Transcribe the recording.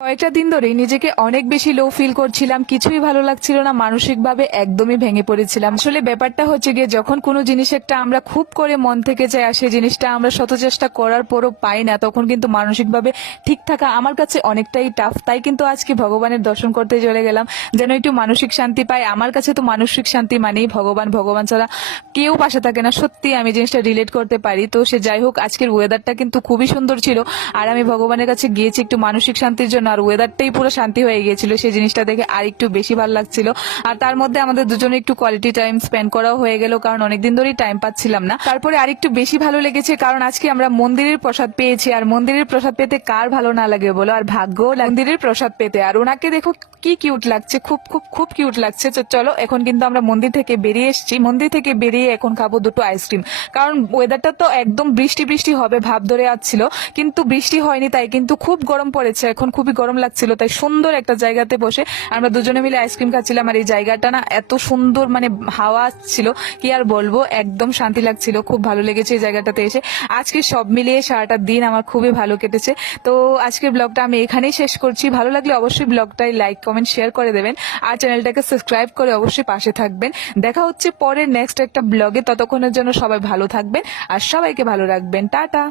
কয়েকটা দিন ধরেই নিজেকে অনেক বেশি লো ফিল করছিলাম, কিছুই ভালো লাগছিল না, মানসিকভাবে একদমই ভেঙে পড়েছিলাম। আসলে ব্যাপারটা হচ্ছে গিয়ে যখন কোনো জিনিস একটা আমরা খুব করে মন থেকে চাই আর সেই জিনিসটা আমরা শত চেষ্টা করার পরও পাই না, তখন কিন্তু মানসিকভাবে ঠিক থাকা আমার কাছে অনেকটাই টাফ। তাই কিন্তু আজকে ভগবানের দর্শন করতে চলে গেলাম, যেন একটু মানসিক শান্তি পাই। আমার কাছে তো মানসিক শান্তি মানেই ভগবান, ভগবান ছাড়া কেউ পাশে থাকে না। সত্যি আমি জিনিসটা রিলেট করতে পারি। তো সে যাই হোক, আজকের ওয়েদারটা কিন্তু খুবই সুন্দর ছিল আর আমি ভগবানের কাছে গিয়েছি একটু মানসিক শান্তির জন্য, আর ওয়েদারটাই পুরো শান্তি হয়ে গিয়েছিল। সেই জিনিসটা দেখে আর একটু বেশি ভালো লাগছিল। আর তার মধ্যে আমাদের দুজনে একটু কোয়ালিটি টাইম স্পেন্ড করাও হয়ে গেল, কারণ অনেকদিন ধরেই টাইম পাচ্ছিলাম না। তারপরে আর একটু বেশি ভালো লেগেছে, কারণ আজকে আমরা মন্দিরের প্রসাদ পেয়েছি, আর মন্দিরের প্রসাদ পেতে কার ভালো না লাগে বলো, আর ভাগ্যও মন্দিরের প্রসাদ পেতে। আর ওনাকে দেখো কি কিউট লাগছে, খুব খুব খুব কিউট লাগছে। তো চলো, এখন কিন্তু আমরা মন্দির থেকে বেরিয়ে এসেছি। মন্দির থেকে বেরিয়ে এখন খাবো দুটো আইসক্রিম, কারণ ওয়েদারটা তো একদম বৃষ্টি বৃষ্টি হবে ভাব ধরে আসছিল, কিন্তু বৃষ্টি হয়নি। তাই কিন্তু খুব গরম পড়েছে, এখন খুবই গরম লাগছিল। তাই সুন্দর একটা জায়গাতে বসে আমরা দুজনে মিলে আইসক্রিম খাচ্ছিলাম। আর এই জায়গাটা না এত সুন্দর, মানে হাওয়া আসছিল, কি আর বলবো, একদম শান্তি লাগছিল। খুব ভালো লেগেছে এই জায়গাটাতে এসে। আজকে সব মিলিয়ে সারাটা দিন আমার খুবই ভালো কেটেছে। তো আজকের ব্লগটা আমি এখানেই শেষ করছি। ভালো লাগলে অবশ্যই ব্লগটাই লাইক কমেন্ট শেয়ার করে দেবেন, আর চ্যানেলটাকে সাবস্ক্রাইব করে অবশ্যই পাশে থাকবেন। দেখা হচ্ছে পরের নেক্সট একটা ব্লগে। ততক্ষণের জন্য সবাই ভালো থাকবেন আর সবাইকে ভালো রাখবেন। টাটা।